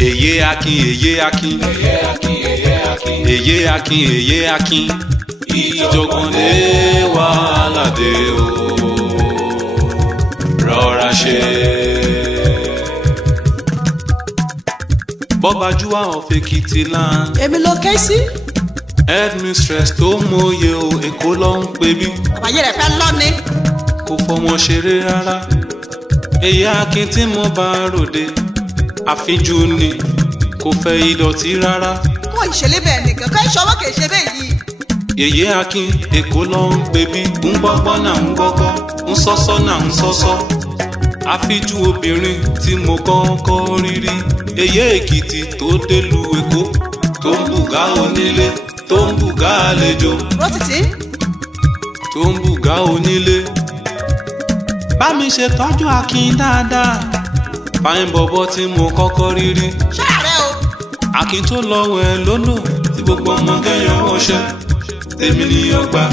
Èyé Akin, èyé Akin, èyé Akin, èyé Akin, èyé Akin, èyé Akin. Ìjọ̀gbọ̀n lé wàhálà dé o. Rọra ṣe. Bọ́bájúwà of Ekiti land. Èmi ló ké sí. Headmistress tó mọ̀ye o, Èkó ló ń pè bí. Àbáyé rẹ̀ fẹ́ lọ́ ni. Kò fọmọ ṣeré rárá. Èyé Akin tí mo bá ròde. Àfíjú ni kò fẹ́ ìdọ̀tí rárá. Wọ́n ìṣẹ̀lẹ̀ bẹ́ẹ̀ nìkan kọ́ ìṣọwọ́ kì í ṣe bẹ́ẹ̀ yìí. Èyé Akin Èkó ló ń pè bí. Ń gbọ́gbọ́ náà ń gbọ́gbọ́, ń sọ́sọ́ náà ń sọ́sọ́. Àfíjú obìnrin tí mo kọ́kọ́ rí rí. Èyé Èkìtì tó délùú Èkó, tó ń bùgá onílé, tó ń bùgá àlejò. Rọ́tìtì. Tó ń bùgá onílé. Bá mi ṣe tọ́jú Akin dáadáa. Fáìn bọ̀bọ̀ tí mo kọ́kọ́ rí rí. Ṣáàrẹ̀ o. Akin tó lọ́wọ́ ẹ lódò tí gbogbo ọmọ kẹ́yàn wọṣẹ́. Tèmi ni ó gbà,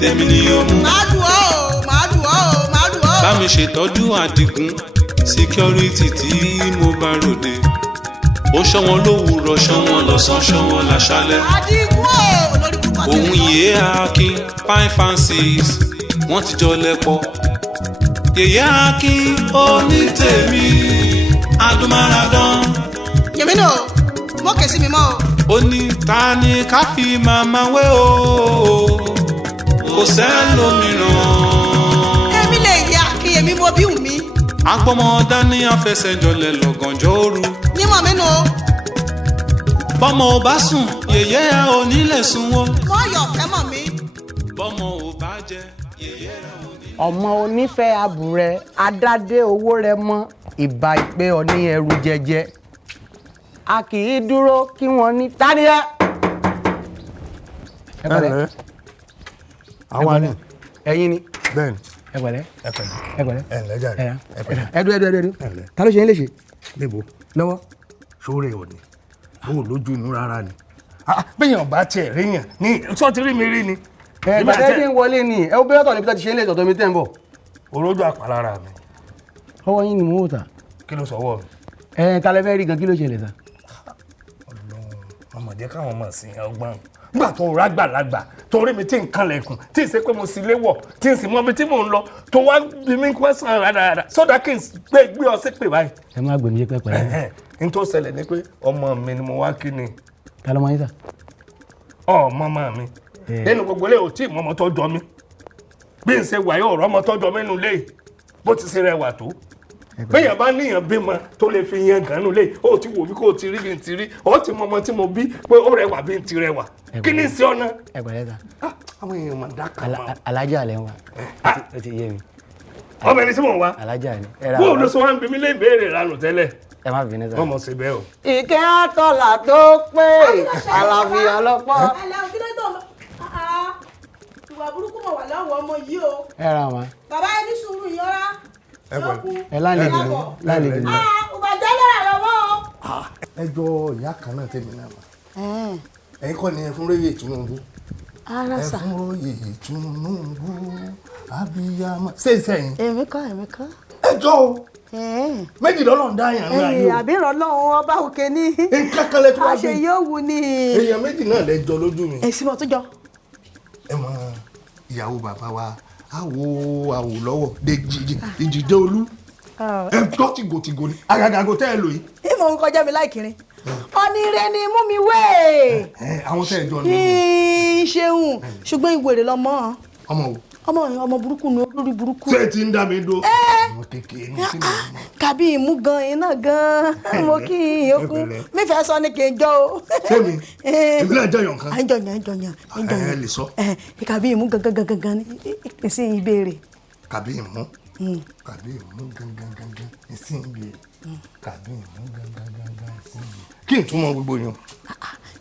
tèmi ni ó mú. Màá dùn ọ́ o, màá dùn ọ́ o, màá dùn ọ́ o. Bá mi ṣètọ́jú Àdìgún security tí mo bá ròde. Ó ṣọ́ wọn lówùúrọ̀, ṣọ́ wọn lọ́sàn, ṣọ́ wọn láṣálẹ́. Àdìgún o, olórí púpọ̀ tèmi. Òun Yèyé Akin fine fancies wọ́n ti jọ lẹ́pọ̀. Yèyé Akin onítèmi adúmáradán. Yèmí nù, mo kè sí mi mọ́ o. Ó ní ta ni ká fi màmá wé o, kò sẹ́lòmíràn. Èmi lè yẹ Akin, èmi mo bí wù mí. Agbọ́mọ dání afẹsẹ̀jọlẹ̀ lọ́gànjọ́ òru. Nímọ̀ mi nù. Bọ́mọ ò bá sùn, yèyé ò ní lè sùn wó. Mọ́ yọ̀ fẹ́ mọ̀ mi. Bọ́mọ ò bá jẹ, yèyé ò ní. Ọmọ onífẹ̀ẹ́ àbúrẹ́ adádé owó rẹ mọ́ ìbá ìpè ọ̀ní ẹrù jẹjẹ. A kì í dúró kí wọ́n ní. Tánìyà. Ẹ pẹ̀lẹ́. Àwa ni. Ẹ̀yin ni. Bẹ́ẹ̀ni. Ẹ pẹ̀lẹ́. Ẹ pẹ̀lẹ́. Ẹ pẹ̀lẹ́. Ẹ ǹlẹ́ jàre. Ẹ pẹ̀lẹ́. Ẹdú. Ta ló ṣe yín léṣe? Níbo? Lọ́wọ́. Sóòrè ò ní. Ó lójú inú rárá ni. Bẹ́ẹ̀yàn bá tiẹ̀ ríyàn ní sọ́ọ̀tì rí mi rí ni. Ẹgbẹ́ tí ń wọlé ni ẹ ó bẹ́ẹ̀ tọ̀ níbi tó ti ṣe ń lè tọ̀tọ̀ mi tẹ́ ń bọ̀. Olójú àpálára mi. Ọwọ́ yín ni mo wò ta. Kí ló sọ̀wọ́ mi? Ta lẹ fẹ́ rí gan kí ló ṣẹlẹ̀ ta. Ọmọdé káwọn ọmọ sí ọgbọ́n. Nígbà tó rà gbàlagbà tó rí mi tí ń kanlẹ̀kùn tí ì ṣe pé mo sì léwọ̀ tí ń sì mọ ibi tí mò ń lọ tó wá bí mi kọ́ sàn rádaràdà sọ́dà kí n gbé ọ sí pè báyìí. Ẹ má gbèmí yé pẹ́pẹ́. N tó ṣẹlẹ̀ ni pé ọmọ mi ni mo wá kí ni. Ta ló mọ yín ta. Ọmọ mi. Nínú gbogbo ilé ò tí ì mọ ọmọ tó jọ mí. Bí n ṣe wà yóò rọ ọmọ tó jọ mí nínú ilé bó ti ṣe rẹwà tó. Béèyàn bá níyàn bímọ tó lè fi yan gànú lé ó ti wò mí kó o ti rí bí n ti rí ó ti mọ ọmọ tí mo bí pé ó rẹwà bí n ti rẹwà kí ni sí ọ̀nà. Ẹ pẹ̀lẹ́ ta. Àwọn èèyàn máa dá kan máa. Alájà lẹ ń wá. Ó ti yé mi. Ọmọ ẹni tí mò ń wá. Alájà ni. Bó o lọ sọ wá ń bí mi lé ìbéèrè lánàá tẹ́lẹ̀. Ẹ má bínú ta. Wọ́n mọ̀ sí bẹ́ẹ̀ o. Ìkẹ́ àtọ̀là tó pé àlàáfíà ọlọ́pọ̀. Ìwà burúkú mọ̀ wà lọ́wọ́ ọmọ yìí o. Ẹ ra wọn. Bàbá ẹni sùúrù yọra. Ẹ lálejò ni. Ìbàjẹ́ lọ́ra lọ́wọ́ o. Ẹjọ́ ìyá kan náà tẹ̀mí náà mà. Ẹ̀yin kọ́ ni ẹ fún Róyè Tinubu. Ẹ fún Róyè Tinubu abiyamọ. Ṣé ìsẹ̀yìn? Èmi kọ́. Ẹjọ́ o. Méjì lọ́lọ́ ń dá yàn ní ayé o. Àbí ìrọ̀lọ́run ọba òkè ní. Nǹkan kan lẹ tó wá bí. Àṣẹ yóò wù ní. Èèyàn méjì náà lẹ jọ lójú mi. Èsì mọ̀ tó jọ. Ẹ mọ ìyàwó bàbá wa àwò lọ́wọ́ ìjìdé olú ẹ gbọ́ tìgòtìgò ni àgàgàgò tẹ́ ẹ lò yìí. Ìmọ̀ ń kọjá mi láìkiri. Ọ̀nìrè ni mú mi wé. Àwọn tẹ́ ẹ jọ ní. Ṣeun ṣùgbọ́n ìwèrè lọmọ. Ọmọ wo. Ọmọ burúkú ni olórí burúkú. Ṣé ti ń dá mi dó. Ọmọ kékeré ní sí mi. Kàbí ìmú gan iná gan mo kí n yókù mífẹ̀ẹ́ sọ ni kì í jọ o. Ṣé mi? Ìbílẹ̀ jọyọ̀ nǹkan. À ń jọyàn. Ẹ lè sọ. Kàbí ìmú gangan ní sí ìbéèrè. Kàbí ìmú gangan ní sí ìbéèrè. Kàbí ìmú gangan sí ìbéèrè. Kí n túmọ̀ gbogbo yẹn.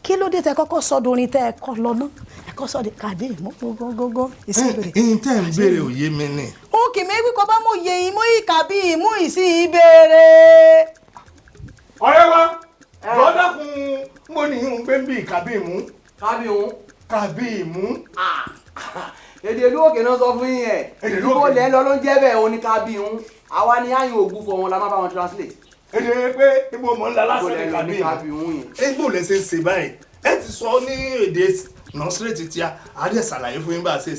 Kí ló dé tẹ kọ́kọ́ sọ́dọ̀ orin tẹ ẹ kọ́ lọ ná ẹ kọ́ sọ́dọ̀ kàdé mú gógógó ìsìn ìbéèrè. Ẹyin tẹ́ ń béèrè òye mi ni. Ó kì mí wíkọ bá mú yẹ ìmú ìkàbí ìmú ìsìn ìbéèrè. Ọ̀rẹ́ wa lọ́dọ̀ kun mo ní ìhun pé bí kàbí ìmú. Kàbí ìmú. Èdè ìlú òkè náà sọ fún yín ẹ̀ ìdúgbò lẹ́ lọ ló ń jẹ́ bẹ́ẹ̀ òní kàbí ìmú àwa ni àyìn ògùn fọ wọn la má bá wọn translate. èdè pé ibo mọ̀ ńlá lásán ní kábí ibo lè ṣe báyìí ẹ ti sọ ní èdè nọ́sírètì tí a rí ṣàlàyé fún yín bá a ṣe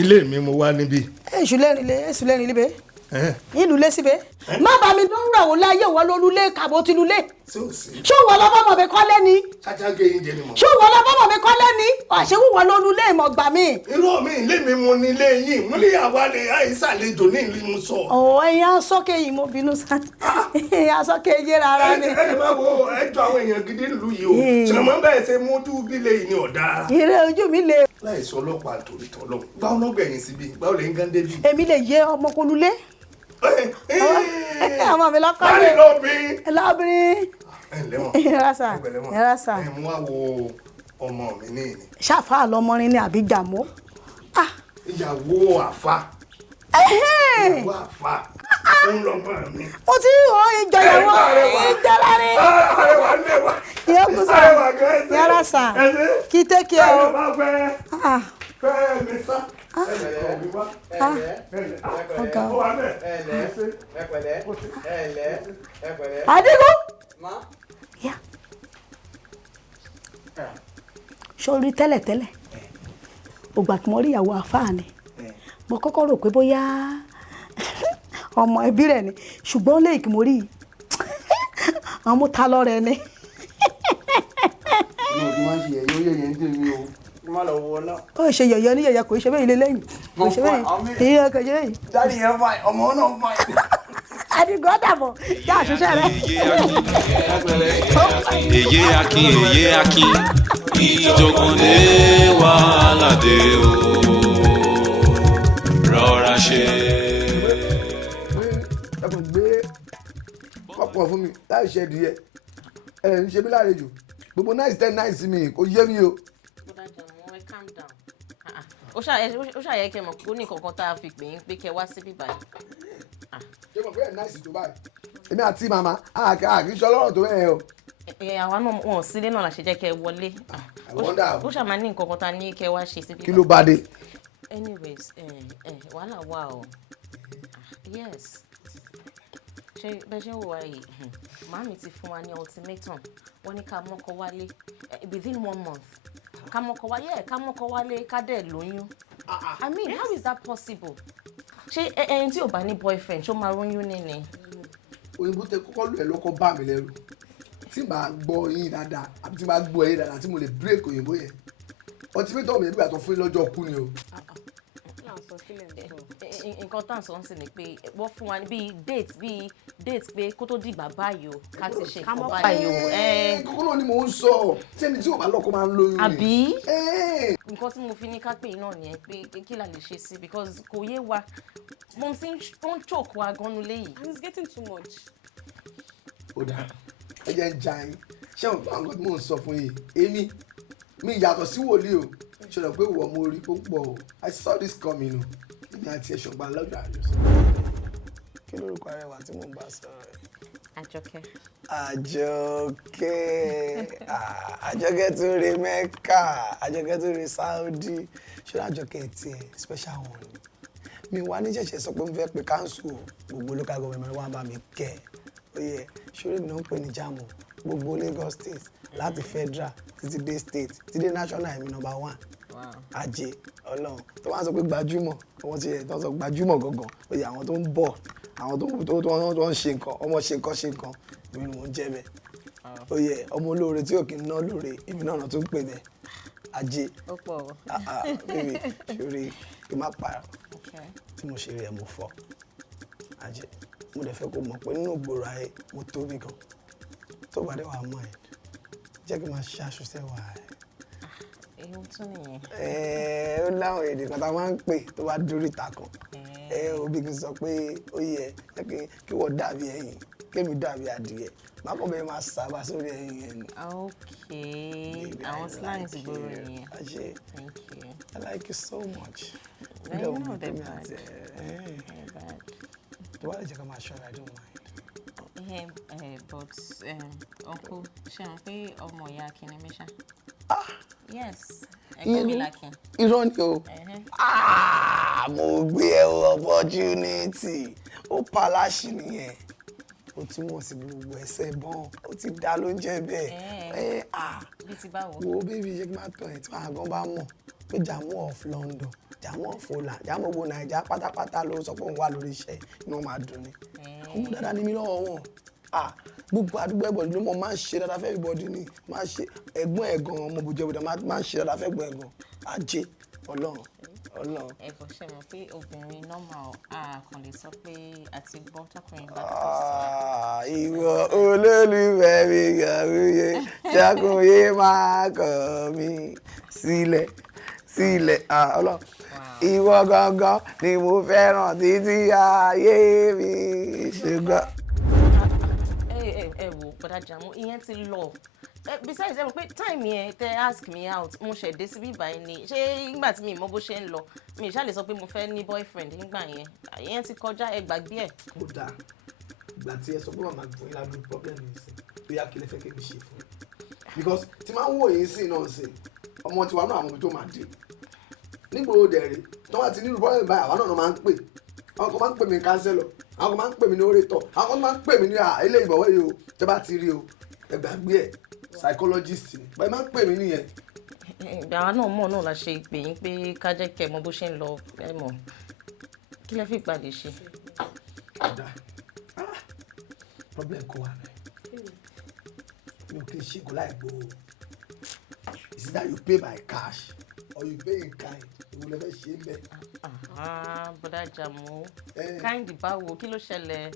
ilé mi mo wá níbí. èṣù lẹ́rìn líbe ìlú lé síbẹ̀ má bá mi dún rẹ̀ wò láyé wọ́n ló lulẹ̀ kàbó ti lulẹ̀ ṣé wọ́n lọ bọ́mọ̀ mi kọ́lé ni ṣé wọ́n lọ bọ́mọ̀ mi kọ́lé ni àṣewù wọ́n ló lulẹ̀ ìmọ̀ gbà mí. irú mi ilé mi mo ní ilé yìí mo lè àwa lè àìsàlejò ní ìlú mo sọ. ọ̀ ẹ̀yin asọ́kè yìí mo bínú sá asọ́kè yé rárá ni. ẹ máa wo ẹjọ́ àwọn èèyàn gidi nílùú yìí o ṣùgbọ́n bẹ́ẹ̀ ṣe mójú líle yìí ni ọ̀dà. ìrẹ́ ojú mi le. láìsọ ọlọ́pàá torí tọ́lọ́ báwo ló gbẹ̀yìn síbi báwo lè ń gán débi. èmi lè yé ọmọ kó lulẹ̀. ọmọ mi lọ́kọ́ mi. lọ́bìnrin. ẹ̀rásà. ẹ̀ mú wá wo ọmọ mi ní ìní. ṣáfà lọmọrin ni àbí jàmó. ìyàwó àfa. ìyàwó àfa. ó ń lọ mọ́ mi. mo ti rí wọn ìjọyàwó ìjọlárí. àrẹwà ń lé wa. ìyókùsà ẹ̀rásà kí tẹ́kì ẹ̀ o. fẹ́ẹ́ mi sá. Adigun. Sórí tẹ́lẹ̀tẹ́lẹ̀ ògbà tí mo rí ìyàwó àfáà ni mo kọ́kọ́ rò pé bóyá ọmọ ẹbí rẹ̀ ni ṣùgbọ́n lẹ́yìn kí mo rí àwọn mú ta lọ́rẹ̀ ni. Ó ṣe yẹ̀yẹ́ ní yẹ̀yẹ́ kò ṣe bẹ́ẹ̀ ilé lẹ́yìn kò ṣe bẹ́ẹ̀ ìyẹn kò ṣe bẹ́ẹ̀. Dáàdì yẹn fà ọmọ náà fà. Adigun dàbọ̀ já àṣìṣe rẹ̀. Èyé Akin ìjọkànlé wàhálà dé o rọra ṣe. ẹ kò gbé pọ̀pọ̀ fún mi láì ṣe ẹdìyẹ ẹ ń ṣe mí lálejò gbogbo náìsí mi kò yé mi o. Calm down. Ó ṣàyẹ kẹ́ mọ̀ pé ó ní kankan tá a fi pè yín pé kẹ́ wá síbí báyìí. ṣé mo fẹ́ náìsì tó báyìí èmi àti màmá àkíṣọ́ lọ́rọ̀ tó bẹ́ẹ̀ o. Àwa náà wọn sílé náà la ṣe jẹ́ kẹ́ wọlé. Ó ṣàmà ní nǹkan kan tá a ní kẹ́ wá ṣe síbí. kí ló bá dé. Anyways wàhálà wà o. Yes ṣe bẹ́ẹ̀ ṣe ń wò wáyé màámi ti fún wa ní ultimatum wọ́n ní ká mọ́kọ wálé within 1 month. Ká mọ́kọ wálé ká dẹ̀ lóyún. I mean how is that possible? Ṣé ẹni tí ò bá ní boyfriend ṣó máa róyún ní. Òyìnbó tẹ kọ́kọ́ lù ẹ́ lọ́kọ́ bá mi lẹ́rù tí màá gbọ́ yín dáadáa àbí tí màá gbọ́ yín dáadáa tí mo lè break òyìnbó yẹn ọtí mi tọ́ mi nígbà tó fún lọ́jọ́ kú ni o. Nǹkan tá à ń sọ ń sìn ni pé wọ́n fún wa bíi date pé kó tó dìgbà báyìí o ká ti ṣe nǹkan báyìí o. kókó náà ni mò ń sọ sẹ́ni tí ò bá lọ́kọ́ máa ń lóyún ni. àbí nǹkan tí mo fi ní ká pè náà nìyẹn pé kí la lè ṣe sí because kò yé wa mo ti ń choke wa gan-an léyìí. And it's getting too much. ó dáa ẹ jẹ́ ń ja yín ṣé àwọn nǹkan tí mò ń sọ fún yìí èmi mi yàtọ̀ sí wòlíì o ṣọlọ pé ìwọ mo rí púpọ̀ o I saw this coming o èmi àti ẹ̀ṣọ́ gba lọ́jọ́ àjọṣe. kí lórúkọ arẹwà tí mò ń bá sọ̀rọ̀ rẹ̀. Àjọkẹ́. Àjọkẹ́ tó re Mẹ́kà Àjọkẹ́ tó re Saudi ṣọlá Àjọkẹ́ tiẹ̀ special one mi wá ní ṣẹ̀ṣẹ̀ sọ pé mo fẹ́ pe council gbogbo local government wá bá mi kẹ́ ó yẹ ṣọlá mi náà ń pè ní jamu gbogbo Lagos state láti federal títí dé state títí dé national ẹ̀mí number 1 ajé Ọlọ́run tó wá sọ pé gbajúmọ̀ wọ́n ti yẹ tó sọ gbajúmọ̀ gangan ó yẹ àwọn tó ń bọ̀ àwọn tó ń ṣe nǹkan ọmọ ṣe nǹkan èmi ni mò ń jẹ́ bẹ́ẹ̀ ó yẹ ọmọ olóore tí ò kì í ná lóore èmi náà tó ń pè bẹ́ẹ̀ ajé ó pọ̀ bíbí ṣorí kí n má para tí mo ṣe rí ẹ mo fọ ajé mo dẹ̀ fẹ́ kó mọ̀ pé nínú ìgboro ayé mo tóbi gan tó bá dé wàá mọ̀ ẹ́ jẹ́ kí n máa ṣáṣu sẹ́wà ẹ̀. èyí tún nìyẹn. ó láwọn èdè kan tá a máa ń pè tó bá dórí ìta kan òbí kì í sọ pé ó yẹ kí wọ́n dàbí ẹyin kémi dàbí adìyẹ má kọ́ bẹ́ẹ̀ máa sábà sórí ẹyin yẹn ni. Àwọn slangs ìgboro nìyẹn. Thank you. I like you so much. You know they're bad. tó bá lè jẹ́ ká máa ṣọ́ra I don't mind. But uncle ṣe hàn pé ọmọ ìyá Akin ni mí ṣá. Yes ẹgbẹ́ mi l'Akin. irọ́ ni o mo gbé ẹ opportunity ó pàláṣì nìyẹn ó túmọ̀ sí gbogbo ẹsẹ̀ bọ́n ó ti dá lóúnjẹ bẹ́ẹ̀ bí ti báwo. wo bébí ṣe máa tán ẹ̀ tí wọ́n àgán bá mọ̀ pé Jàmú of London Jàmú of Holland Jàmú gbogbo Nàìjíríà pátápátá ló sọ pé òun wà lórí iṣẹ́ inú wọn máa dùn ni ọmọ dáadáa ní mí lọ́wọ́ wọn gbogbo àdúgbò ẹ̀bọ̀dì ló mọ̀ máa ń ṣe dáadáa fẹ́ ìbọ̀dì ni máa ṣe ẹ̀gbọ́n ẹ̀gàn ọmọ bùjẹ́ bùdà máa ń ṣe dáadáa fẹ́ gbọ́n ẹ̀gàn ajé Ọlọ́run. Ẹ̀bùn ṣe mọ̀ pé obìnrin normal kàn lè sọ pé àti gbọ́ tọkùnrin bá ìwọ olólùfẹ́ mi gàrúyè jákòóyè máa kọ̀ mí sílẹ̀ Ọlọ́run ìwọ gangan ni mo fẹ́ràn títí ayé mi ṣùgbọ́n. ẹ wò bọ́dá Jàmú ìyẹn ti lọ besides ẹ mọ̀ pé time yẹn tẹ ask me out mo ṣẹ̀ dé síbí báyìí ni ṣé nígbà tí mi mọ bó ṣe ń lọ mi ṣáà lè sọ pé mo fẹ́ ní boyfriend nígbà yẹn ìyẹn ti kọjá ẹ gbàgbé ẹ̀. ó dáa ìgbà tí ẹ sọ pé màmá fún yín lábúrú problem yìí sí tó yá kí lè fẹ́ kí n ṣe fún yín because tí máa ń wò yín sí náà sí ọmọ tiwa náà àwọn òbí tó máa dé nígboro dẹ̀rẹ̀ tí wọ́n ti ní ìrúbọ́ ẹ̀ báyìí àwọn náà máa ń pè àwọn kan máa ń pè mí ní kánsẹ́lọ̀ àwọn kan máa ń pè mí ní orétọ̀ àwọn kan máa ń pè mí ní ilé ìbọ̀wọ́ yìí o tẹ́ bá ti rí o ẹ gbàgbé ẹ̀ psychologist ni báyìí máa ń pè mí nìyẹn. àwa náà mọ̀ náà la ṣe pè yín pé ká jẹ́ kẹ́ mọ bó ṣe ń lọ ẹ mọ̀ kí lẹ fi ìpàdé ṣe. ọ̀dà problem kò wà rẹ̀ mi ò kí n ṣe kó láì gbowó is that you pay by cash or you pay in kind ìwọ lè fẹ́ ṣe é bẹ́ẹ̀. bọ́dá Jàmú káyìndì báwo kí ló ṣẹlẹ̀.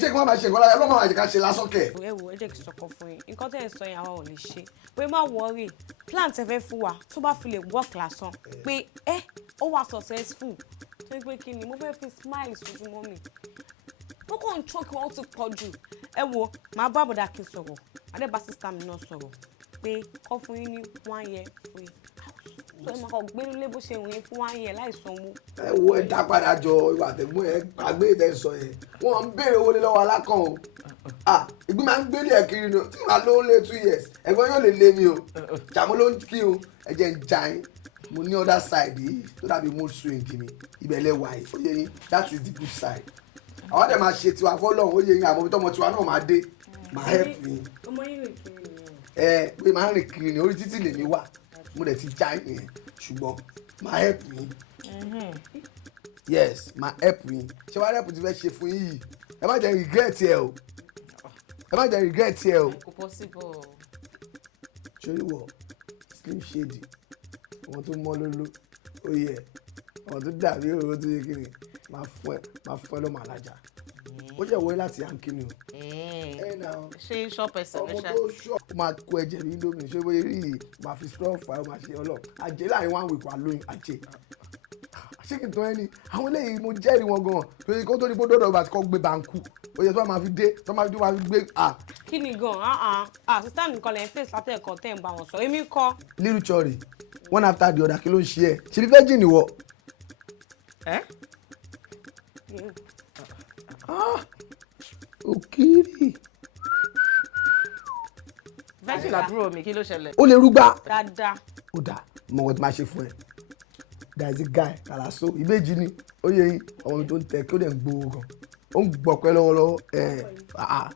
ṣé kí wọ́n máa ṣe ìkọ́lá ẹ lọ́mọ àjẹká ṣe lásán kẹ̀. ẹ wo ẹ jẹ́ kí n sọ̀kan fún yín nǹkan tẹ́ ẹ̀ sọ yẹn àwọn ò lè ṣe pé má wọrí plan tẹ́ fẹ́ fún wa tó bá fi lè work lásán pé ó wà successful tó pé kí ni mo fẹ́ fi smile sójúmọ́ mi ó kàn ń choke wọn ó ti pọ̀ jù ẹ wo màá bá bọ̀dà kí n sọ̀rọ̀ adébá sísá mi náà sọ̀rọ̀ pé kọ́ fún yín ní 1 year free so ẹ máa kọ gbẹ́nulé bó ṣe wọ̀nyí fún 1 year láì sanwó. ẹ wo ẹ dá padà jọ ìwà àtẹ̀gbọ́n ẹ gbàgbé ìtẹ̀sọ yẹn wọ́n ń béèrè owó lé lọ́wọ́ alákàn o ìgbín máa ń gbélé ẹ̀ kiri ni tí màá ló ń lé 2 years ẹ̀gbọ́n yóò lè lé mi o Jàmú ló ń kí o ẹ jẹ́ ń já yín mo ní other side yìí tó dàbí mood swing mi ibẹ̀ lẹ wà yìí ó yẹ yín that is the good side àwọn dẹ̀ máa ṣe tiwa fọ́lọ́run ó yẹ yín àmọ́ tọmọ tiwa náà máa dé máa help yín pé máa rìn kiri ni orí títì lèmi wà mo dẹ̀ ti já yín ṣùgbọ́n máa help yín yes máa help yín ṣé wàá help ti fẹ́ ṣe fún yín yìí ẹ má jẹ́ regret ẹ o ẹ má jẹ́ regret ẹ o. kò possible. sori wọ slim shady wọn tó mọ lólo ó yẹ wọn tó dàbí òróró tó yẹ kiri máa fún ẹ lọ́mọ alájà ó jẹ́ wọlé láti yankí ni o. ṣé ṣọ́ọ̀pù ẹsẹ̀ ní ṣá. ọmọ tó ṣọ́ ó máa kó ẹ̀jẹ̀ ní lómi ṣé bóyá rí i máa fi straw fa ó máa ṣe ọlọ́ àjẹ́ láàrin 1 week wà lóyún àjẹ́ ṣé kì í tán ẹni àwọn eléyìí mo jẹ́rìí wọn gan-an torí kó tó ní bó dọ́dọ̀ ìgbà tí kò gbé báńkù ó yẹ tó máa fi dé tó máa fi gbé kí ni gan-an sísá nìkan lẹ́yìn fèsì látẹ̀kọ́ tẹ̀ ń bá wọn sọ èmi kọ́. lílu chọ́ọ̀rì one after the other kí ló ń ṣe ẹ̀ ṣe ní virgin ni wọ. òkìrì. virgin àbúrò mi kí ló ṣẹlẹ̀. ó lè rúgbà. dáadáa. ó dà mọ nǹkan tí máa ṣe fún ẹ there is a guy kàlàsó ìbejì ni ó yẹ yín ọmọ mi tó ń tẹ kí ó dẹ̀ ń gbowó gan ó ń gbọ̀pẹ́ lọ́wọ́lọ́wọ́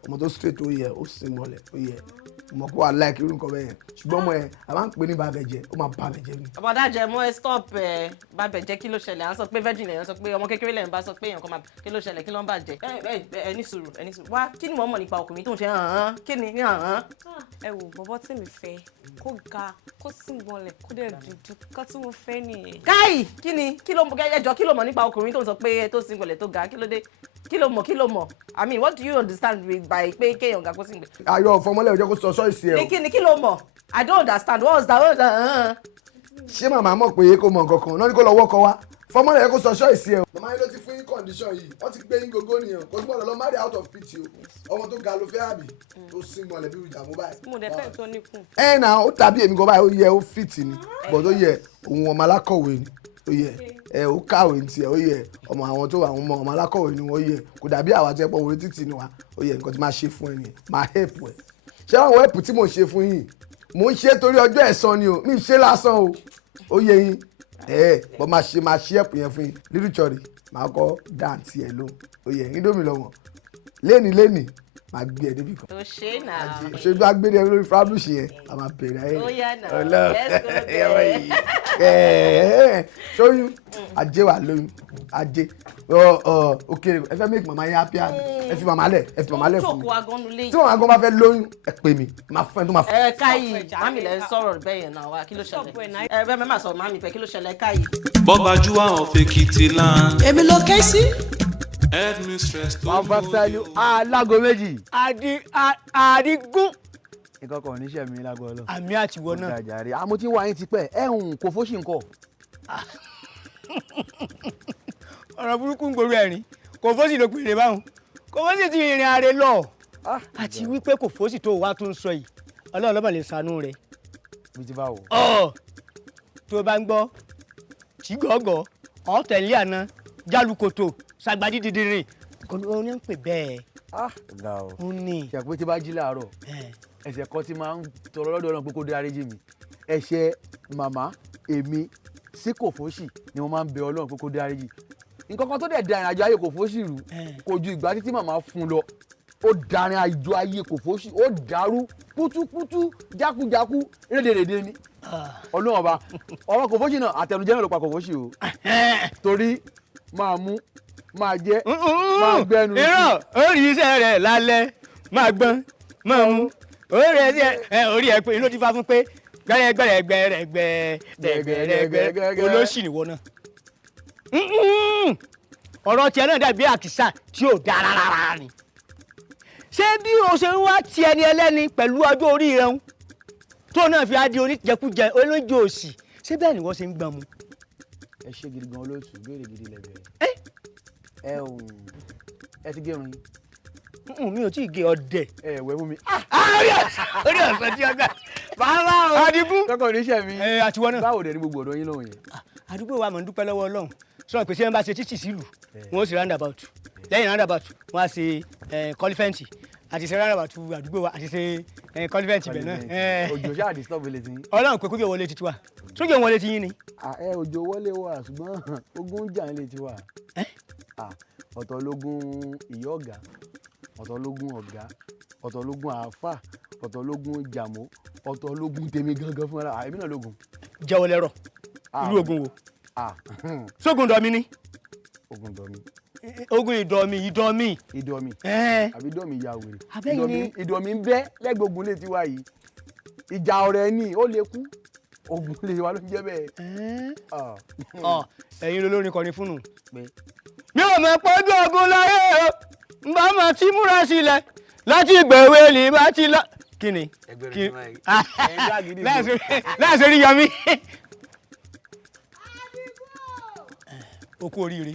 ọmọ tó straight ó yẹ ó sì mọ́lẹ̀ ó yẹ mọ̀ kó wà láìkí irú nǹkan bẹ́ẹ̀ yẹn ṣùgbọ́n ọmọ yẹn a máa ń pè ní bàbẹ̀jẹ́ ó máa bàbẹ̀jẹ́ ni. ọ̀bọ̀dá jẹ mọ́ ẹ stop bàbẹ̀jẹ́ kí ló ṣẹlẹ̀ à ń sọ pé virgin lẹ́yìn sọ pé ọmọ kékeré lẹ́yìn bá sọ pé èèyàn kan máa kí ló ṣẹlẹ̀ kí ló ń bàjẹ́ ẹ ní sùúrù wá kí ni wọ́n mọ̀ nípa ọkùnrin tó ń ṣe hàn-án kí ni hàn-án. ẹ wò bọ́bọ́ tí mi fẹ́ kó ga kó sì gbọ́nlẹ̀ kó dẹ̀ dúdú kó tí mo fẹ́ nìyẹn. káì kí ni kí ló mọ̀ nípa ọkùnrin tó ń sọ pé tó sì gbọ́nlẹ̀ tó ga kí ló dé kí ló mọ̀ I mean what do you understand by pé kéèyàn ga kó sì gbẹ. ayọ̀ fọmọlẹ́ òjò kó sọ ṣọ́ọ̀ṣì ẹ̀ o. kí ló mọ̀ I don't understand what was that. ṣé màmá mọ̀ pé kò mọ̀ nǹkan kan náà ní kó lọ wọ́kọ wá fọmọlẹ́ yẹ kó sọ ṣọ́ọ̀ṣì ẹ̀ o. màmá yín ló ti fún yín condition yìí wọ́n ti gbé yín gógó nìyẹn kò gbọ́dọ̀ lọ marry out of pity o ọmọ tó ga ló fẹ́ àbí tó single lẹ̀ bí Jàmú báyìí. mo dẹ̀ fẹ́ tó níkùn. ẹ na ó tàbí èmi kan báyìí ó yẹ ó fit ni but ó yẹ òun ọmọ alákọ̀wé ni ó yẹ ó kàwé ní tiẹ̀ ó yẹ ọmọ àwọn tó àwọn ọmọ alákọ̀wé ni wọ́n yẹ kò dàbí àwa tó yẹ pọ̀ wọlé títì ni wa ó yẹ nǹkan tí máa ṣe fún ẹ nìyẹn máa help ẹ ṣé àwọn help tí mò ń ṣe fún yín mò ń ṣe torí ọjọ́ ẹ̀san ni o mi ń ṣe lásán o ó yẹ yín bọ́ máa ṣe help yẹn fún yín lílù chọ́ọ̀rì máa kọ́ dáǹtì ẹ̀ lóhùn ó yẹ yín dómi lọ́wọ́ léni máa gbé ẹ débi kan. o ṣe náà. ṣé bí wàá gbé ẹ lórí fábùsì yẹn a máa bẹ̀rẹ̀ ayé. ó yá náà let's go there. ṣóyún ajé wà lóyún ajé òkèèrè ẹ fẹ́ make mama yẹn happy ẹ fi mama lẹ̀ fún mi tí mama gan bá fẹ́ lóyún ẹ pè mí máa fẹ́ tó máa fẹ́. ẹ káyì mami lẹ sọ̀rọ̀ bẹ́ẹ̀ yẹn náà wá kí ló ṣẹlẹ̀ ẹ bẹ́ẹ̀ mẹ́mà sọ mami pé kí ló ṣẹlẹ̀ káyì. Bọ́bájúwà of Ekiti land. èmi ló ké sí. Headmistress tó wọn bá sálú alágo méjì. àdígún. nǹkan kan níṣẹ́ mi lágbo ọlọ́. àmì àtiwọ́ náà. jàjàre àmọ́ tí wàá yín ti pẹ́ kò fóṣì ńkọ́. ọ̀rọ̀ burúkú ń gbòòrò ẹ̀rín kò fóṣì ló pèrè báwọn kò fóṣì ti rìnrìn ààrẹ lọ àti wípé kò fóṣì tó wá tó ń sọ yìí ọlọ́run lọ́mọ lè ṣàánú rẹ̀. bí ti bá wò. tó bá ń gbọ́ tí gọ́gọ́ ọ̀tẹ̀lẹ́ àná jálùkòtò sàgbàdì dídìrín kò ní ń pè bẹ́ẹ̀. ga o ó ní. ṣàpè tí bá jí láàárọ̀ ẹ̀ṣẹ̀ kan tí máa ń tọrọ lọ́dọ̀ Ọlọ́run pé kó dáríjì mi ẹ̀ṣẹ̀ màmá èmi sí kò fóṣì ni mo máa ń bẹ Ọlọ́run pé kó dáríjì nǹkan kan tó dẹ̀ da ìrìnàjò ayé kò fóṣì rú kò ju ìgbà títí màmá fún lọ ó darin àjò ayé kò fóṣì ó dàrú kútúkútú jákújákú rédèrèdè ni Ọlọ́run ọba ọ̀rọ̀ kò fóṣì náà àtẹnujẹ́ náà ló pa kò fóṣì o torí máa mú máa jẹ máa gbẹnu. irọ́ orí iṣẹ́ rẹ̀ lálẹ́ máa gbọ́n máa mú orí orí ẹ pé inú ti fa fún pé gbẹrẹgbẹrẹgbẹrẹgbẹrẹgbẹ olóṣì nìwọ náà. ọ̀rọ̀ tiẹ̀ náà dàbí àkìsà tí ò dáa rárá ni. ṣé bí o ṣe ń wá ti ẹni ẹlẹ́ni pẹ̀lú ọjọ́ orí rẹ̀ ń tó náà fi á di oníjẹkújẹ olójú òsì ṣé bẹ́ẹ̀ ni wọ́n ṣe ń gbọ́n mu. ẹ ṣe gidi gan olóòtú béèrè gidi lẹ́bẹ̀rẹ̀. ẹ ti gérun yín. mi ò tí ì gé ọdẹ. ẹ wẹ fún mi. orí ọ̀sán tí ọgbà. bàbá o Adigun. kọ́kọ́ oníṣẹ́ mi. àtiwọ́ náà. báwo dẹ̀ ni gbogbo ọ̀dọ́ yín lọ́hùn yẹn. àdúgbò wa mọ̀ ń dúpẹ́ lọ́wọ́ Ọlọ́run sọ pé sẹ́yìn bá ṣe títì sílùú wọn ó sì roundabout lẹ́yìn roundabout wọn á ṣe kọ́lífẹ́ǹtì àti ṣe roundabout àdúgbò wa àti ṣe kọ́lífẹ́ǹtì bẹ̀ náà. òjò ṣáà disturb ilé ti yín. Ọlọ́run pé kójú wọlé títí wa sójú wọlé ti yín ni. òjò wọlé wà ṣùgbọ́n ogun jà ń lè ti wà. ọ̀tọ̀ lógún ìyá ọ̀gá ọ̀tọ̀ lógún ọ̀gá ọ̀tọ̀ lógún àáfà ọ̀tọ̀ lógún jàmó ọ̀tọ̀ lógún tèmi gangan fúnra èmi náà lógún. jẹ́wọ́ lẹ́rọ̀ irú ogun wo. sógun dọ̀mí ni. ogun dọ̀mí. ogun ìdọ̀mí. ìdọ̀mí. àbí dọ̀mí ya wèrè. abẹ́yìn ni ìdọ̀mí ń bẹ lẹ́gbẹ̀ẹ́ ogun lè ti wá yìí ìjà ọ̀rẹ́ ni ó lè kú ogun lè wá ló ń jẹ́ bẹ́ẹ̀. ẹ̀yin olórin kọrin fún un pé mi ò mọ̀ pé ojú ogun láyé o ń bá máa ti múra sílẹ̀ láti gbẹ̀wé ní bá ti lọ. kí ni láìsí rí yọmí. o kú oríire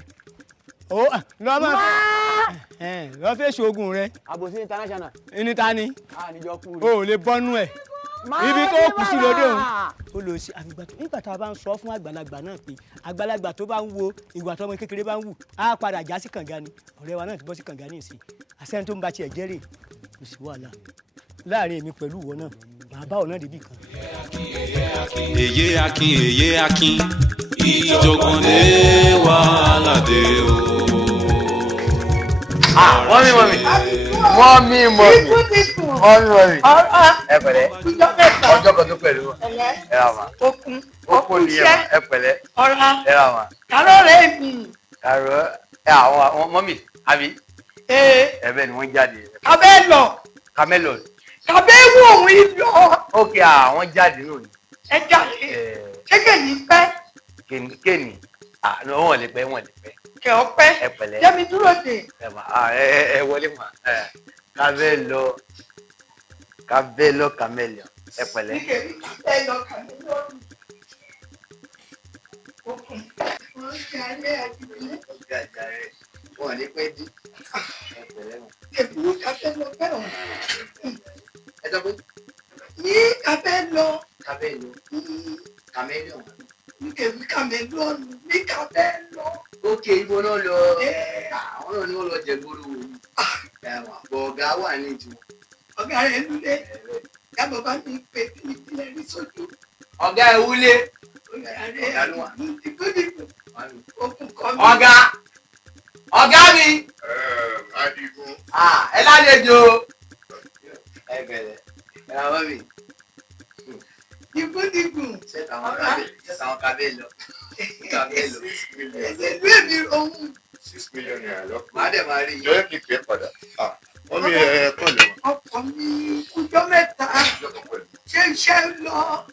lọ fẹ́ ṣoògùn rẹ. àbòsí international. ní ta ni àníjọ kú rí. o ò lè bọ́nú ẹ̀ ibi tó kù sí lóde òun ó lọ sí àgbà tó nígbà tá a bá ń sọ fún àgbàlagbà náà pé àgbàlagbà tó bá ń wo ìwà tọmọ kékeré bá ń wù á padà já sí kànga ni ọ̀rẹ́ wa náà ti bọ́ sí kànga ní ìsìn àṣẹ́ni tó ń ba tiẹ̀ jẹ́rè kò sí wàhálà láàrin èmi pẹ̀lú ìwọ náà màá bá ọ̀nà débì kan. èyé Akin ìjọ̀gbọ̀n lé wàhálà dé o. mọ́mí ẹ pẹ̀lẹ́ ọjọ́ kan tó pẹ̀lú ẹ rà mà okun nìyẹn ẹ pẹ̀lẹ́ ẹ rà mà. kàró rẹ̀ mi. kàró àwọn mọ́mí àbí ẹ bẹ́ẹ̀ ni wọ́n jáde. abẹ́ lọ. kamelo. kàbẹ́ wù òun ìlọ. ókè àwọn jáde náà ni. ẹ jáde ṣé kèyí pẹ́. kéènì wọ́n lè pẹ́ kẹ ọ pẹ́ ẹ pẹ̀lẹ́ jẹ́mi dúró dè. ẹ wọlé mà Cabello Camellia ẹ pẹ̀lẹ́. níkẹ́ni Cabello Camellia okùn wọ́n ṣe alẹ́ àdìgbélé. ọ̀gá àjà rẹ̀ wọ́n ní pẹ́ dí ẹ pẹ̀lẹ́ mà. kẹ̀kú Cabello fẹ́ràn. ẹ sọ pé. ní Cabello. Camellia. níkẹ́ni Cabello ní Cabello. ókè ibo náà lọ àwọn náà ni wọ́n lọ jẹ gbóró wò ọ̀gá wà ní ìtumọ̀. ọ̀gá rẹ̀ lulẹ̀ yàtọ̀ bá mi pè ní ìpínlẹ̀ rí sójú. ọ̀gá ẹ̀ wúlé. ọ̀gá ló wà. ìgbódìbò okùn kọ́ mi. ọ̀gá mi. Adigun. ẹ lálejò. àwọn mi. Dìgúndìgún. Ṣé táwọn kábẹ́ lọ? Ẹ̀sẹ̀ ìlú èmi ohun. 6 million naira lọ. Màá dẹ̀ máa rí. Jọ̀wọ́ kì í pẹ́ padà. Wọ́n mi kọ́ lọ. Ọkọ mi kújọ́ mẹ́ta. Ṣé iṣẹ́ lọ?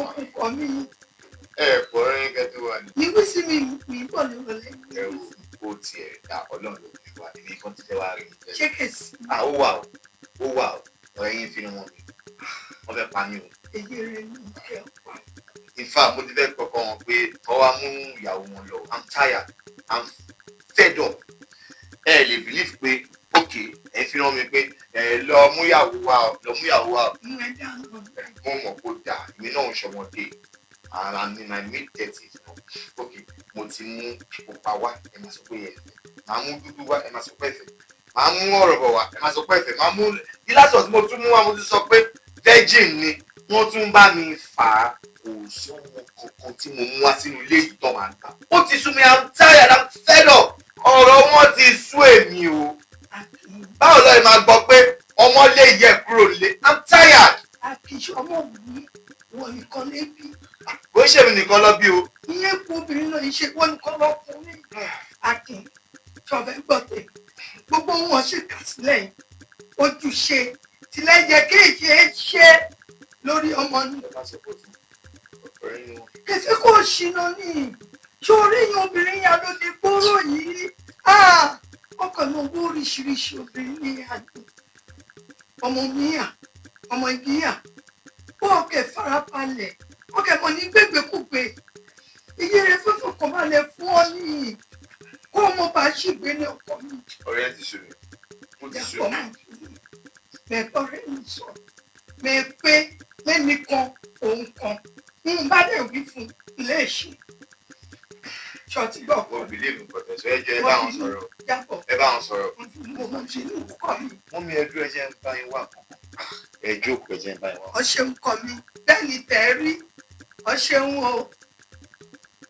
Ọkọ mi. Pọ̀ rẹ́ kẹ́tù wa ni. Ìwú sí mi bọ̀ lọ́lẹ́. Ẹ wo tiẹ̀ dá ọlọ́run ló fi wá níbi kan tí fẹ́ wá rí. Ṣé kèsì? Ó wà ó ọ̀rẹ́ yín fi wọn mi. Wọ́n fẹ́ pa mí o. Èyí rẹ̀ ní ìkẹ́ ọ̀pá. In fact, mo ti fẹ́ kọ́kọ́ wọn pé ọwọ́ mú ìyàwó wọn lọ. I'm tired. I'm fed up. Ẹ lè believe pé okay ẹ fi hàn mi pé lọ mú ìyàwó wa mo mọ̀ kó dà mí náà ń ṣọmọdé and I'm in my mid-30s now. Okay mo ti mú pupa wá ẹ máa sọ pé ẹ fẹ́ máa mú dúdú wá ẹ máa sọ pé ẹ fẹ́ máa mú ọ̀rọ̀bọ̀ wá ẹ máa sọ pé ẹ fẹ́ máa mú gíláṣọ̀ tí mo tún mú wá mo ti sọ pé virgin ni wọ́n tún bá mi fà á kò sọ́wọ́ kankan tí mo mú wá sínú ilé yìí tó máa ń ta ó ti sú mi I'm tired I'm fed up ọ̀rọ̀ wọn ti sú èmi o báwo ló máa gbọ́ pé ọmọ lè yẹ kúrò lé I'm tired. Àkìṣe ọmọ mi wọ nìkan lébi. Bó ṣe mi nìkan lọ bí o. Ìyẹn kú obìnrin náà ṣe wọ́n nìkan lọ́kùnrin. Akin ṣọ̀fẹ́ gbọ́tẹ̀ gbogbo wọn ṣe kà sílẹ̀ ojúṣe tìlẹ́jẹ̀ kéèjì ẹ ṣe lórí ọmọ ní. Kẹsí kò ṣìnà ní sórí yan obìnrin yẹn ló lè gbóró yìí. Ọkọ̀ náà wó oríṣiríṣi obìnrin ní àjò. Ọmọ míyà, ọmọ ìgbìyà, ọkẹ́ farabalẹ̀, ọkẹ́ mọ̀ ní gbégbékúgbé. Iye rẹ̀ fẹ́fẹ́ kọ̀ máa lè fún ọ ní kó ọmọ bá ṣìgbé ní ọkọ mi. Ọ̀rẹ́ ti sùn mí. Mo ti sùn mí. Mẹ̀kọ́ rẹ̀ ń sọ. Mẹ̀ pé lẹ́nìkan òun kan. Ń bá dẹ̀ wí fún ilé ìṣe. Ṣọ́ọ̀tì gbọ́. Mo believe pọ̀tẹ́ sọ ẹjọ́ ẹ bá wọn sọ̀rọ̀. Ẹ bá wọn sọ̀rọ̀. Wọ́n mi ẹjọ́ ẹjẹ́ ń bá yín wà kankan. Ẹjọ́ òkú ẹjẹ́ ń bá yín wà. Ọṣẹ ń kọ mi bẹ́ẹ̀ ni tẹ̀rí ọṣẹ ń wo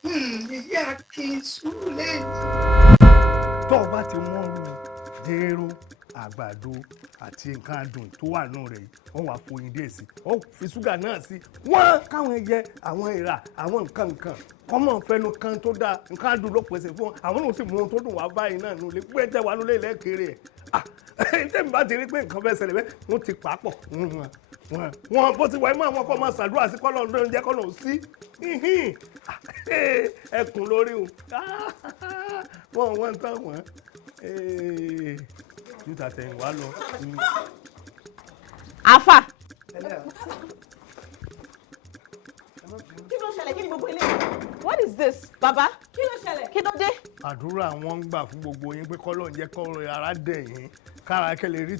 èyí Akin sùúrù lẹ́yìn. Tó o bá ti wọ́n rú jéró àgbàdo àti nǹkan adùn tó wà náà rẹ̀ yìí wọ́n wá foyín díẹ̀ sí wọ́n fi ṣúgà náà sí wọ́n káwọn ẹyẹ àwọn èèrà àwọn nǹkan kọ́mọ̀ fẹnu kan tó dáa nǹkan adùn ló pèsè fún wọn àwọn náà sì mú ohun tó dùn wá báyìí náà nù lé pé tẹ́ wà lólè lẹ́ẹ̀kẹ́rẹ́ ẹ̀ tẹ́mi bá ti rí pé nǹkan bẹ́ẹ̀ ṣẹlẹ̀ bẹ́ẹ̀ wọ́n ti pàápọ̀ wọn bó ti wà mọ́ àwọn ọkọ̀ máa ṣàdúrà sí kọ́lọ́ ló ń jẹ́ kọ́lọ́ sí ẹkùn lórí o wọ́n tán wọ́n níta tẹ̀yìn wá lọ. Àfà. Kí ló ṣẹlẹ̀ kí ni gbogbo ilé? What is this, baba? Kí ló ṣẹlẹ̀? Kí ló dé? Àdúrà wọn ń gbà fún gbogbo yín pé kọ́lọ́ ń jẹ́ kọ́rọ̀ ara dẹ̀ yín kára kẹlẹ̀ rí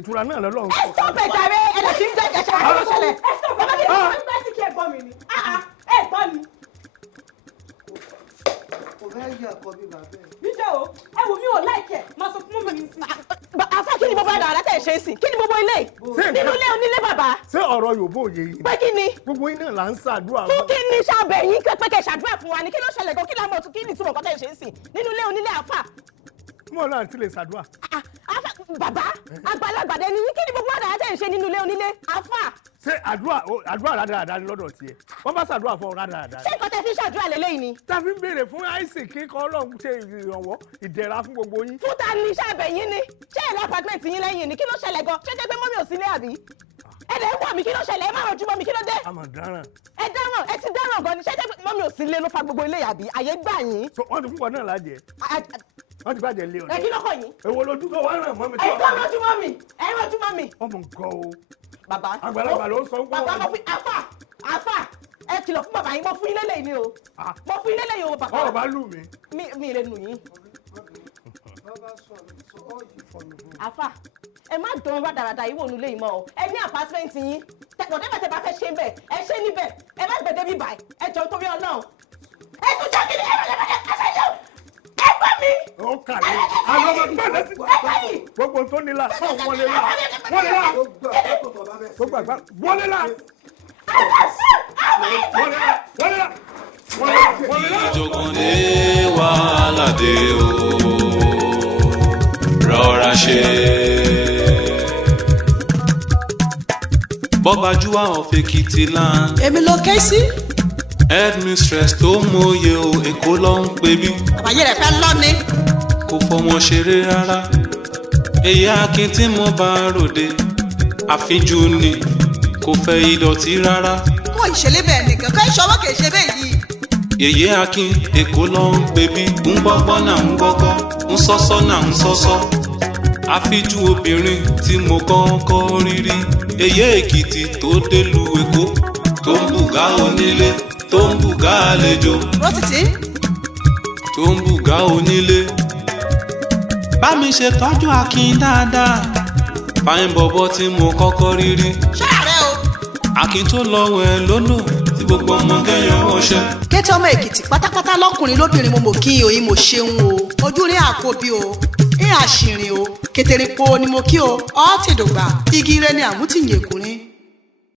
ìtura náà lọ́lọ́run. Ẹ stop ẹ̀ jàre ẹ̀dọ̀ tí ń jẹ́ ìjẹ̀ṣà kí ló ṣẹlẹ̀? Ẹ stop ẹ̀ báyìí wọ́n ń gbẹ́ sí kí ẹ gbọ́ mi ni. Ẹ gbọ́ mi. Kò fẹ́ yí ọkọ bí bàbá ẹ̀. Níjẹ́ o, ẹ wò mí ò láìkẹ̀, máa sọ fún mi sí. Àfà kí ni gbogbo àdàrà tẹ̀ ṣe sí? Kí ni gbogbo ilé? Nínú ilé onílé bàbá. Ṣé ọ̀rọ̀ Yorùbá òye yìí? Pé kí ni? Gbogbo yín náà là ń ṣàdúrà. Fún kí ni ṣàbẹ̀ yín pé kẹ́ ṣàdúrà fún wa ni? Kí ló ṣẹlẹ̀ gan? Kí lámọ̀ tún kí ni túmọ̀ kọ́tẹ́ ṣe sí? Nínú ilé onílé àfà. Mọ̀ náà ti lè ṣàdúrà. Bàbá àgbàlagbà dẹni kí ni gbogbo àdàrà tẹ̀ ń ṣe nínú ilé onílé àfà? Ṣé àdúrà rádaràdà ni lọ́dọ̀ tiẹ̀? Wọ́n bá ṣàdúrà fún ọ rádaràdà. Ṣé nǹkan tẹ́ fi ṣàdúrà lélẹ́yìn ni? Ta fi ń béèrè fún àìsàn kíkọ́ Ọlọ́run ṣe ìrànwọ́ ìdẹ̀ra fún gbogbo yín. Fún ta ni iṣẹ́ abẹ yín ni? Ṣé ẹ̀rọ apàtmẹ́ǹtì yín lẹ́yìn ni? Kí ló ṣẹlẹ̀ gan? Ṣé jẹ́ pé mọ́mí ò sílé àbí? Ẹ̀dẹ̀ ń wọ̀ mí kí ló ṣẹlẹ̀? Ẹ má rọ̀jú mọ́ mi kí ló dé? Àmọ̀ dáràn. Ẹ dáràn ẹ ti dáràn gan ni. Ṣé jẹ́ pé mọ́mí ò sílé ló fa gbogbo ilé àbí? Àyè gbà yín. Wọ́n ti fún wọn náà lájẹ. Wọ́n ti bàjẹ́ lé ọ̀dọ́. Ẹ kí ló kàn yín? Èwo lójú tó wá ràn mọ́ mi. Ẹ dán lójú mọ́ mi. Ẹ rọ̀jú mọ́ mi. Ọmọ nǹkan o. Bàbá. Àgbàlagbà ló ń sọ fún bàbá mo fi àfà ẹ kìlọ̀ fún bàbá yín mo fún yín lélẹ̀ ni o. Mo fún yín lélẹ̀ yìí o bàbá. Ọ̀rọ̀ bá lù mí. Mi lè nù yín. Àfà ẹ má dán rádaràda yìí wò nulẹ̀ yìí mọ́ o. Ẹ ní àpátímẹ́ǹtì yín. Whatever tẹ́ bá fẹ́ ṣe bẹ́ẹ̀ ẹ ṣe níbẹ̀. Ẹ má gbẹ̀dẹ̀ bí báyìí. Ẹ jọ torí Ọlọ́run. Ẹ tún jẹ́ kí ni ẹ gbọ́ mi. Ó kàrí. Àwọn ọmọ gbọ́dọ̀ sí. Gbogbo tó nílà wọ́n lé la. Wọ́n lé la. Gbogbo àgbà wọ́n lé la. Wọ́n lé la. Wọ́n lé la. Ìjọ̀gbọ̀n dé wàhálà dé o, rọra ṣe. Ọbàjúwà of Ekiti land. èmi ló ké sí. Headmistress tó mọyè o Èkó ló ń pè bí. àbáyé rẹ̀ fẹ́ lọ ni. Kò fọmọ ṣeré rárá. Èyí Akin tí mo bá ròde àfijú ni kò fẹ́ ìdọ̀tí rárá. wọn ìṣẹ̀lẹ̀ bẹ́ẹ̀ nìkan kọ́ ìṣọwọ́ kì í ṣe bẹ́ẹ̀ yìí. Èyí Akin Èkó ló ń pè bí. Ń gbọ́gbọ́ náà ń gbọ́gbọ́, ń sọ́sọ́ náà ń sọ́sọ́. Àfijú obìnrin tí mo kọ́kọ́ rí rí. Èyí Èkìtì tó délùú Èkó tó ń bùgá onílé tó ń bùgá àlejò. Rótìtì. Tó ń bùgá onílé. Bá mi ṣe tọ́jú Akin dáadáa. Fáyín bọ̀bọ̀ tí mo kọ́kọ́ rí rí. ṣáàrẹ̀ o. Akin tó lọ́wọ́ ẹ lódò tí gbogbo ọmọ kẹyàn wọṣẹ́. kété ọmọ Èkìtì pátápátá lọkùnrin lóbìnrin mo mọ̀ kí oyin mo ṣeun o ojú rí àkóbí o ní àṣìrìn o kètèrè po ni mo kí o ọ́ tèdògbà igi rẹ ni àmútìyẹ̀kùnrin